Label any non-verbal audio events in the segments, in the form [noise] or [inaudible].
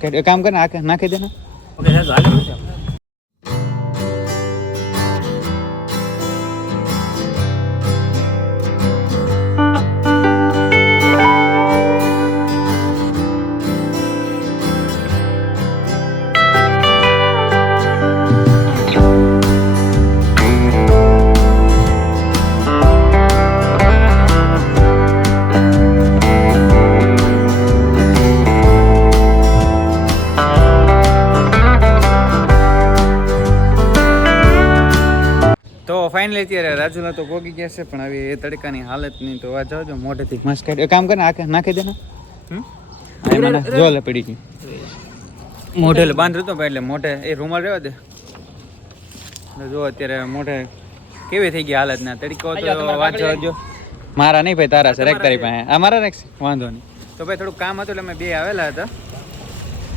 કામ કર નાખે નાખી ફાઇનલી અત્યારે રાજુલા તો પોગી ગયા છે પણ હવે એ તડકાની હાલત નહીં તો વાત જાવજો મોઢેથી મસ્ત કાઢી. કામ કરે આખે નાખી દે ને. હમ? હા, એમાં નાખ. લે પડી ગઈ. મોઢે બાંધ હતો એટલે મોઢે એ રૂમાલ રહેવા દે. જો અત્યારે મોઢે કેવી થઈ ગઈ હાલત ના તડકો તો વાત જાવજો મારા નહીં ભાઈ તારા છે રેક તારી પાસે. આ મારા રેક વાંધો નહીં. તો ભાઈ થોડું કામ હતું એટલે અમે બે આવેલા હતા.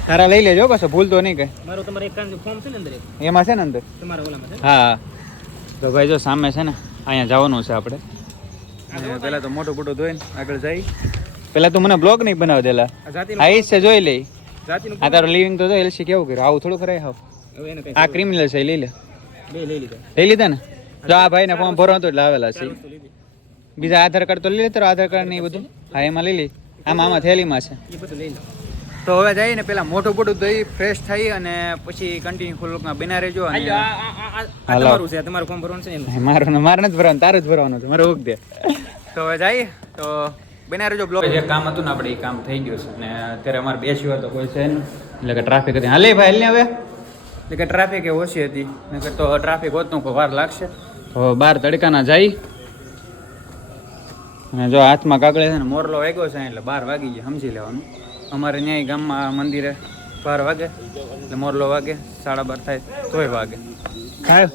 તારા લઈ લેજો કશો ભૂલ તો નહીં કઈ. મારો તમારે એક કામ ફોર્મ છે ને અંદર એમાં છે ને અંદર? તમારા ઓલામાં હા. તો ભાઈ જો સામે છે ને અહીંયા જવાનું છે આપણે. પેલા તો મોટું મોટું ધોઈને આગળ જઈ. પેલા તું મને બ્લોગ નહીં બનાવી દેલા. આઈસ છે જોઈ જાતિનું આ તારું લિવિંગ તો એલસી કેવું કર્યું? આવું થોડું કરાય હાવ. આ ક્રિમિનલ છે લઈ લે. લઈ લીધા. ને? જો આ ભાઈને ફોર્મ ભરો તો એટલે આવેલા છે. બીજા આધાર કાર્ડ તો લઈ લે તારો આધાર કાર્ડ ને એ બધું. હા એમાં લઈ લે. આમાં આમાં થેલીમાં છે. એ બધું લઈ લો. તો હવે જઈને પેલા મોટું મોટું દહીં ફ્રેશ થઈ અને પછી કન્ટિન્યુ ફૂલમાં બિના રહેજો અને. તમારું છે તમારું ફોર્મ ભરવાનું છે ને. ને મારે નથી ભરવાનું તારે જ ભરવાનું છે મારે ઉગ દે તો હવે જઈએ તો બના રહેજો બ્લોક જે કામ હતું ને આપણે એ કામ થઈ ગયું છે. અને અત્યારે અમારે બે સિવાય તો કોઈ છે નહીં. એટલે કે ટ્રાફિક હતી. હાલે ભાઈ હાલને હવે? એટલે કે ટ્રાફિક એ ઓછી હતી. નકર તો ટ્રાફિક હોત કોઈ વાર લાગશે. તો બાર તડકાના જાય. અને જો હાથમાં કાગળે છે ને મોરલો વાગ્યો છે એટલે બાર વાગી ગયા સમજી લેવાનું. અમારે ન્યાય ગામમાં મંદિરે બાર વાગે એટલે મોરલો વાગે સાડા બાર થાય તોય વાગે. ખાય?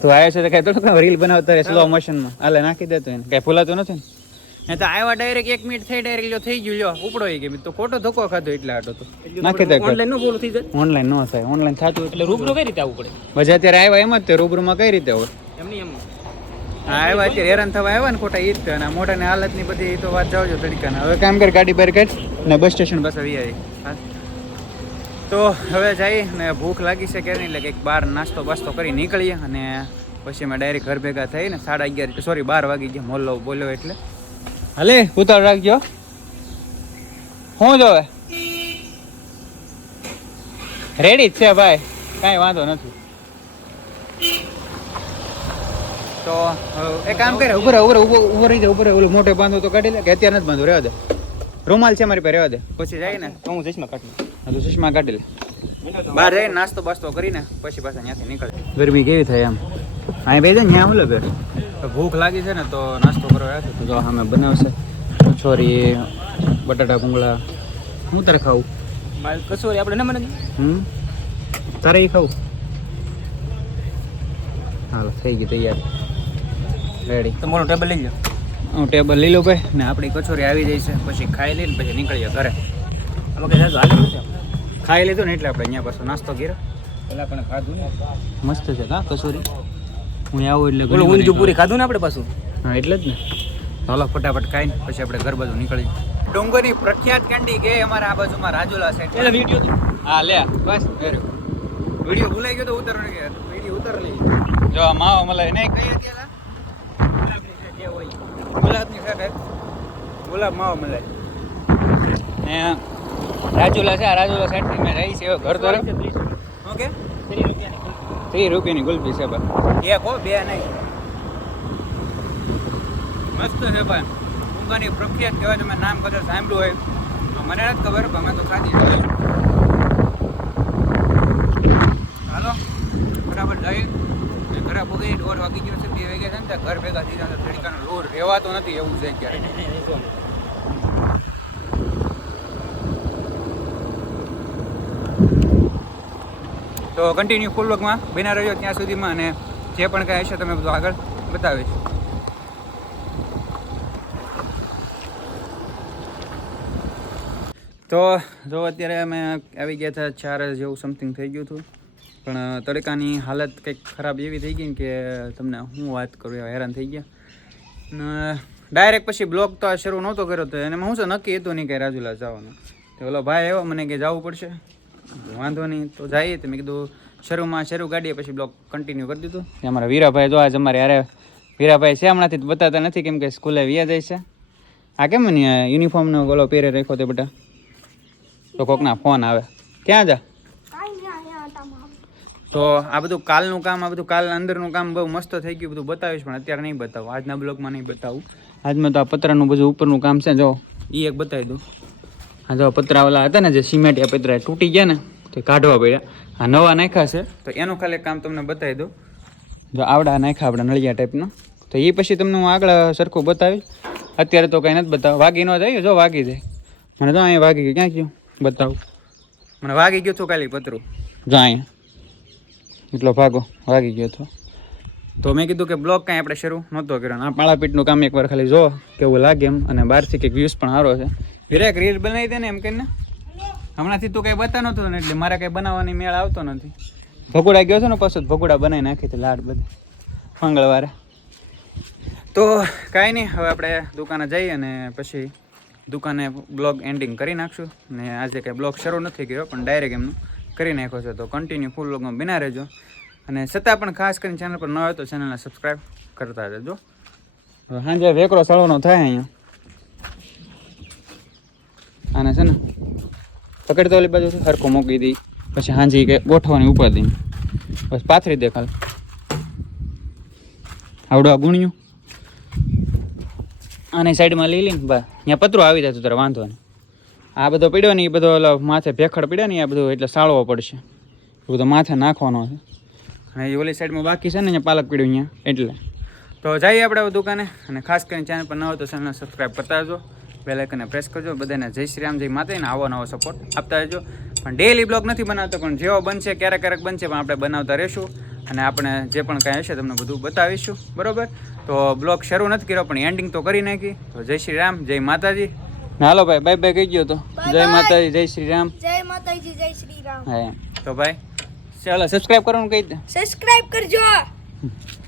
તું આવ્યો છે તો કઈ થોડું રીલ બનાવતા રહે સ્લો મોશનમાં હાલે નાખી દેતો એને. કઈ ફૂલાતું નથી ને? એ તો આવ્યા ડાયરેક્ટ એક મિનિટ થઈ ડાયરેક્ટ લ્યો થઈ ગયું લ્યો. ઉપડો એ કે તો ખોટો ધોકો ખાધો એટલે આટો તો. નાખી દે ઓનલાઈન નો બોલું થઈ જાય. ઓનલાઈન નો થાય. ઓનલાઈન થતું એટલે રૂબરૂ કઈ રીતે આવવું પડે? પછી અત્યારે આવ્યા એમ જ તે રૂબરૂમાં કઈ રીતે હોય એમની એમ. હા આવ્યા અત્યારે હેરાન થવા આવ્યા ને ખોટા ઈજ અને મોઢાની હાલતની બધી તો વાત જાવજો તરીકાના હવે કામ કર ગાડી બહાર કાઢ ને બસ સ્ટેશન બસ આવી આવી. તો હવે જઈ ને ભૂખ લાગી છે કે નહીં એટલે કંઈક બહાર નાસ્તો બાસ્તો કરી નીકળીએ અને પછી અમે ડાયરેક્ટ ઘર ભેગા થઈ ને સાડા અગિયાર સોરી બાર વાગી ગયા મોલ્લો બોલ્યો એટલે. હાલે ઉતાર રાખજો. હું જોવે? રેડી જ છે ભાઈ કાંઈ વાંધો નથી. તો એક કામ કરે ઊભો ઊભો ઊભો ઊભો રહી જાય ઊભો રહે ઓલું મોટે બાંધો તો કાઢી લે કે અત્યારે નથી બાંધો રહેવા દે. રૂમાલ છે મારી પાસે રહેવા દે. પછી જાય ને તો હું ચશ્મા કાઢી. હા તો ચશ્મા કાઢી લે. બહાર જઈને નાસ્તો બાસ્તો કરીને પછી પાછા ત્યાંથી નીકળે. ગરમી કેવી થાય એમ અહીં બે જાય ત્યાં હું લગે ભૂખ લાગી છે ને તો નાસ્તો કરવા આવ્યો તો જો અમે બનાવશે. કચોરી બટાટા ભૂંગળા હું તારે ખાવું? મારે કસોરી આપણે ન મને હમ? તારે એ ખાવું? હાલો થઈ ગઈ તૈયાર. રેડી તમારું ટેબલ લઈ લો હું ટેબલ લઈ લો ભાઈ ને આપણી કચોરી આવી જાય છે. પછી ખાઈ લઈને પછી નીકળીએ ઘરે. સાહેબ આગળ નથી આપણે. ખાઈ લીધું ને એટલે આપણે અહીંયા પાછો નાસ્તો કર્યો. પેલા પણ ખાધું ને. મસ્ત છે કા કચોરી? હું આવું એટલે બોલો ઊંધું પૂરી ખાધું. ને આપણે પાછું? હા એટલે જ ને. ચાલો ફટાફટ ખાઈને પછી આપણે ઘર બાજુ નીકળી ડુંગરની પ્રખ્યાત કેન્ડી કે અમારા આ બાજુમાં રાજુલા છે એટલે વીડિયો હા લે બસ વીડિયો ભૂલાઈ ગયો તો ઉતર વીડિયો ઉતર લઈ જો માવા મલાઈ નહીં કઈ હતી? ગુલાબની સાથે. ગુલાબ માવો મલાઈ. ને રાજુલા છે આ રાજુલા સાઈડથી મેં રહી છે ઘર તો ઓકે ત્રીસ રૂપિયાની ગુલફી છે ભાઈ એક હો બે નહીં. મસ્ત છે ભાઈ. ઊંઘાની પ્રખ્યાત કહેવાય તમે નામ કદાચ સાંભળ્યું હોય. મને નથી ખબર પણ અમે તો ખાધી હાલો બરાબર જઈ ઘરે પગી દોઢ વાગી ગયો છે, બે વાગ્યા છે ને ત્યાં ઘર ભેગા થઈ જશે તડકાનો લોર રહેવાતો નથી એવું છે ક્યારે તો કન્ટિન્યુ ફૂલ વર્કમાં બના રહ્યો ત્યાં સુધીમાં અને જે પણ કાંઈ હશે તમે બધું આગળ બતાવીશ. તો જો અત્યારે અમે આવી ગયા હતા ચાર જેવું સમથિંગ થઈ ગયું હતું. પણ તડકાની હાલત કંઈક ખરાબ એવી થઈ ગઈ કે તમને હું વાત કરું એવા હેરાન થઈ ગયા. ને, ડાયરેક્ટ પછી બ્લોગ તો શરૂ નહોતો કર્યો તો એને હું છે, નક્કી હતું નહીં કે રાજુલા જવાનું. તો ઓલો ભાઈ આવ્યો, મને કે જવું પડશે. વાંધો નહીં, તો જઈએ તો મેં કીધું, શરૂમાં શરૂ ગાડીએ પછી બ્લોક કન્ટિન્યુ કરી દીધું. અમારા વીરાભાઈ જો આજે અમારે યારે વીરાભાઈ છે હમણાંથી બતાતા નથી કેમ કે સ્કૂલે વ્યા જાય છે. આ કેમ યુનિફોર્મનો ગોલો પહેરે રાખ્યો તે બધા? તો કોકના ફોન આવે. ક્યાં જા? તો આ બધું કાલનું કામ, આ બધું કાલ અંદરનું કામ બહુ મસ્ત થઈ ગયું, બધું બતાવીશ, પણ અત્યારે નહીં બતાવું. આજના બ્લોગમાં નહીં બતાવું. આજમાં તો આ પતરાનું બધું ઉપરનું કામ છે, જો એ એક બતાવી દઉં. આ જો પતરા ઓલા હતા ને જે સિમેન્ટ એ પતરા તૂટી ગયા ને, તે કાઢવા પડ્યા. આ નવા નાખ્યા છે, તો એનું ખાલી કામ તમને બતાવી દઉં. જો આવડા નાખ્યા આપણા નળિયા ટાઈપનો. તો એ પછી તમને હું આગળ સરખું બતાવીશ. અત્યારે તો કંઈ નથી બતાવ, વાગી ન જાય, જો વાગી જાય. મને તો અહીંયા વાગી ગયું. ક્યાં ગયું? બતાવું. મને વાગી ગયું છું ખાલી પતરું. જો અહીંયા એટલો ભાગો વાગી ગયો હતો તો મેં કીધું કે બ્લોગ કાંઈ આપણે શરૂ નહોતો કર્યો આ પાળાપીઠનું કામ એકવાર ખાલી જો કેવું લાગે એમ અને બહારથી કંઈક વ્યૂઝ પણ સારો છે. વિરેક રીલ બનાવી દે ને એમ કહીને હમણાંથી તું કંઈ બતા નહોતું ને એટલે મારે કંઈ બનાવવાની મેળ આવતો નથી. ભગોડા ગયો છે ને પાછો ભગોડા બનાવી નાખી હતી લાડ બધી. મંગળવારે. તો કાંઈ નહીં હવે આપણે દુકાને જઈએ અને પછી દુકાને બ્લોગ એન્ડિંગ કરી નાખશું. ને આજે કંઈ બ્લોગ શરૂ નથી કર્યો પણ ડાયરેક્ટ એમનું. કરી નાખ્યો છે, તો કન્ટિન્યુ ફૂલ લોગમાં બિના રહેજો. અને છતાં પણ ખાસ કરીને ચેનલ પર ન હોય તો ચેનલને સબસ્ક્રાઈબ કરતા રહેજો. સાંજે વેકરો સળવાનો થાય અહીંયા. આને છે ને પકડતો ઓલી બાજુ હરકો મૂકી દી, પછી હાંજી કે ગોઠવાની ઉપર દઈ બસ પાથરી દે ખાલી. આવડું આ ગુણ્યું. આની સાઈડમાં લઈ લઈને બા ત્યાં પતરો આવી જાય તારે વાંધો નહીં. આ બધો પડ્યો ને એ બધો એટલે માથે ભેખડ પડ્યો ને એ બધું એટલે સાળવો પડશે. એ બધો માથે નાખવાનો છે. અને એ ઓલી સાઈડમાં બાકી છે ને અહીંયા પાલક પડ્યું અહીંયા, એટલે. તો જઈએ આપણે દુકાને, અને ખાસ કરીને ચેનલ પર ન હોય તો ચેનલને સબસ્ક્રાઈબ કરતા રહેજો. બેલ આઇકનને પ્રેસ કરજો, બધાને જય શ્રી રામ, જય માતા ને આવો નવો સપોર્ટ આપતા રહેજો. પણ ડેલી બ્લોગ નથી બનાવતો, પણ જેવો બનશે, ક્યારેક ક્યારેક બનશે, પણ આપણે બનાવતા રહીશું. અને આપણે જે પણ કાંઈ હશે, તમને બધું બતાવીશું. બરાબર? તો બ્લોગ શરૂ નથી કર્યો, પણ એન્ડિંગ તો કરી નાખી. તો જય શ્રી રામ, જય માતાજી. હાલો ભાઈ બાય બાય કહી ગયો તો. જય માતાજી જય શ્રી રામ. જય માતાજી જય શ્રી રામ. હા. તો ભાઈ ચાલો સબસ્ક્રાઇબ કરવાનું કહી દે સબસ્ક્રાઇબ કરજો. [laughs]